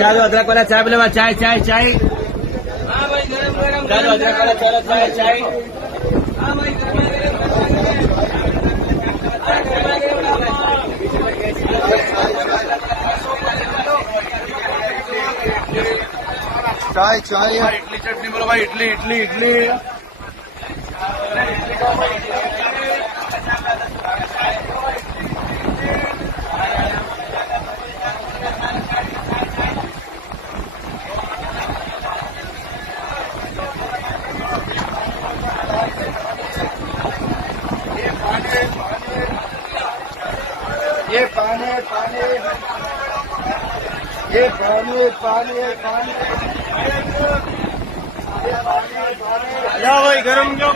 चालू अदरक वाला चाय बोले चाय चाय चाय चालू अदरक वाला चाय चाय चाय चाय चाय इडली चटनी बोलो भाई इडली इडली इडली ये पानी पानी ये पानी पानी पानी या भाई गरम जो